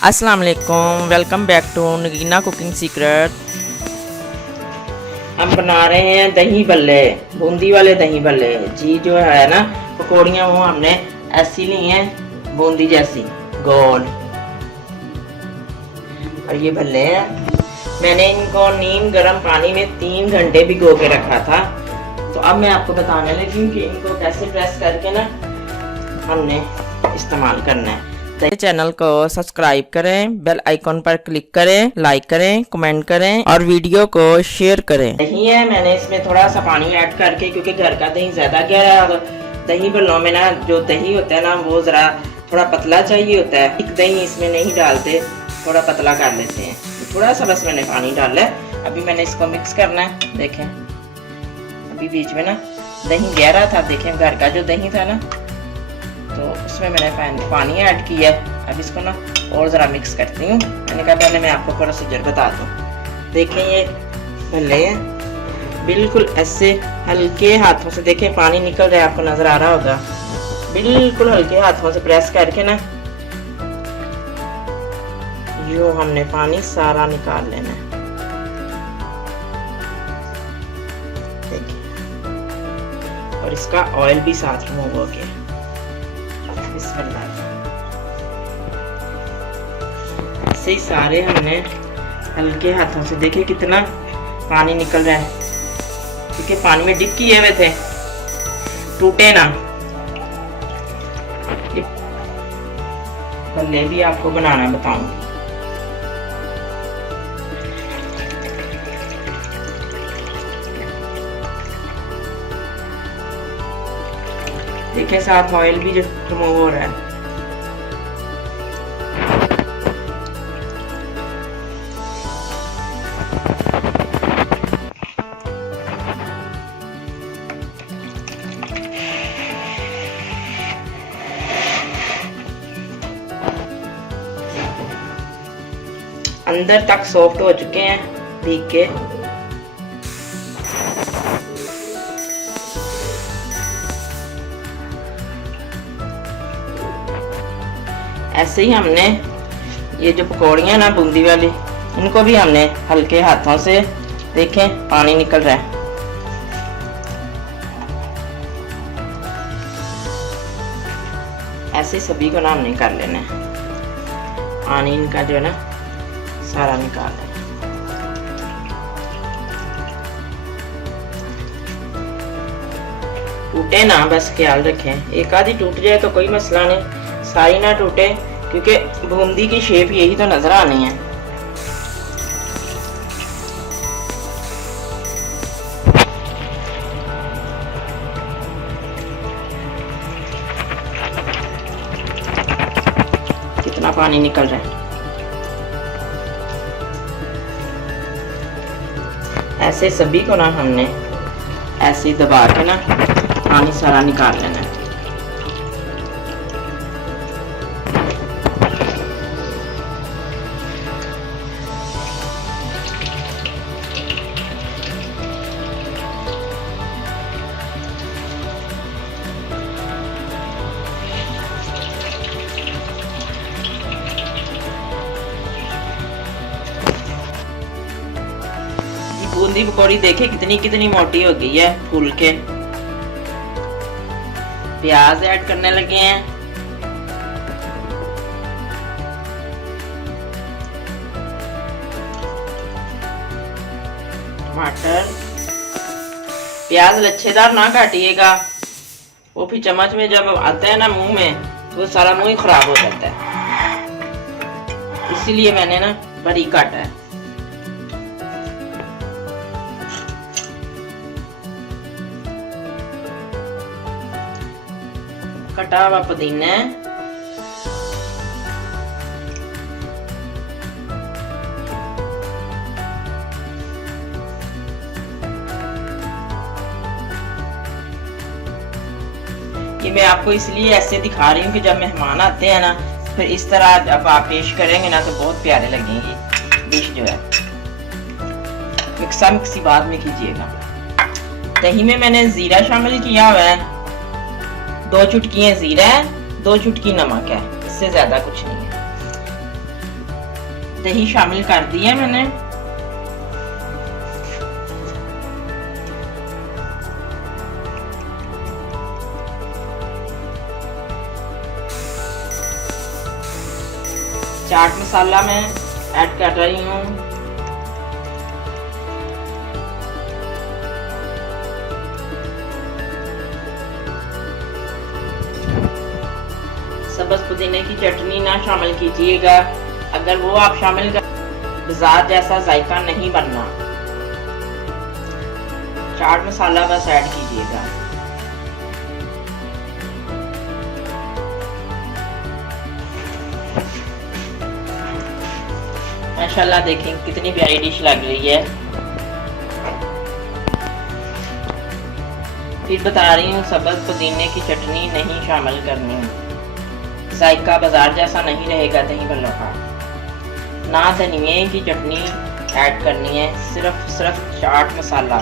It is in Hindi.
अस्सलाम वालेकुम, welcome back to Nagina cooking secret. हम बना रहे हैं दही भल्ले, बूंदी वाले दही भल्ले जी। जो है ना पकौड़ियाँ वो हमने ऐसी ली हैं, बूंदी जैसी गोल। और ये भल्ले हैं, मैंने इनको नीम गर्म पानी में 3 घंटे भिगो के रखा था। तो अब मैं आपको बताने लगी हूँ कि इनको कैसे प्रेस करके ना हमने इस्तेमाल करना है। चैनल को सब्सक्राइब करें, बेल आइकॉन पर क्लिक करें, लाइक करें, कमेंट करें और वीडियो को शेयर करें। दही है, मैंने इसमें थोड़ा सा पानी ऐड करके, क्योंकि घर का दही ज्यादा गहरा है और दही भल्लों में ना जो दही होता है ना वो जरा थोड़ा पतला चाहिए होता है। एक दही इसमें नहीं डालते, थोड़ा पतला कर लेते हैं। थोड़ा सा बस मैंने पानी डाला है। अभी मैंने इसको मिक्स करना है। देखें अभी बीच में ना दही गहरा था, देखें घर का जो दही था ना, तो उसमें मैंने पानी ऐड किया है। अब इसको ना और ज़रा मिक्स करती हूँ। मैंने कहा पहले मैं आपको प्रोसीजर बता दूँ। देखें ये भल्ले हैं, बिल्कुल ऐसे हल्के हाथों से, देखें पानी निकल रहा है, आपको नज़र आ रहा होगा। बिल्कुल हल्के हाथों से प्रेस करके ना यूँ हमने पानी सारा निकाल लेना है। देखिए, और इसका ऑयल भी साथ रिमूव हो गया। ऐसे ही सारे हमने हल्के हाथों से, देखिए कितना पानी निकल रहा है, क्योंकि पानी में डिप किए हुए थे, टूटे ना। भल्ले भी आपको बनाना बताऊंगी। देखिए साथ ऑयल भी जो रिमूव हो रहा है। अंदर तक सॉफ्ट हो चुके हैं भीग के। ऐसे ही हमने ये जो पकौड़ियाँ ना बूंदी वाली, इनको भी हमने हल्के हाथों से, देखें पानी निकल रहा है। ऐसे सभी को ना हमने कर लेना है। पानी इनका जो है ना सारा निकाल लेना। टूटे ना, बस ख्याल रखें। एक आधी टूट जाए तो कोई मसला नहीं, सारी ना टूटे, क्योंकि बूंदी की शेप यही तो नजर आनी है। कितना पानी निकल रहा है। ऐसे सभी को ना हमने ऐसे दबा के ना पानी सारा निकाल लेना है। बूंदी पकौड़ी देखे कितनी कितनी मोटी हो गई है, फूल के। प्याज ऐड करने लगे हैं। टमाटर, प्याज लच्छेदार ना काटिएगा, वो फिर चम्मच में जब आता है ना मुंह में तो सारा मुंह ही खराब हो जाता है। इसीलिए मैंने ना बारीक काटा है। कटा हुआ पुदीना, ये मैं आपको इसलिए ऐसे दिखा रही हूँ कि जब मेहमान आते हैं ना, फिर इस तरह जब आप पेश करेंगे ना तो बहुत प्यारे लगेंगे डिश जो है। मिक्सा मिक्सी बाद में कीजिएगा। दही में मैंने जीरा शामिल किया हुआ है, 2 चुटकियां जीरा है, 2 चुटकी नमक है, इससे ज्यादा कुछ नहीं है। दही शामिल कर दी है मैंने। चाट मसाला मैं ऐड कर रही हूँ। सब्ज पुदीने की चटनी ना शामिल कीजिएगा, अगर वो आप शामिल कर बाजार जैसा जायका नहीं बनना। चाट मसाला बस ऐड कीजिएगा। माशाल्लाह देखें कितनी प्यारी डिश लग रही है। फिर बता रही हूँ, सब्ज पुदीने की चटनी नहीं शामिल करनी, जायका बाजार जैसा नहीं रहेगा दही भल्लों का। ना धनिए की चटनी ऐड करनी है, सिर्फ चाट मसाला।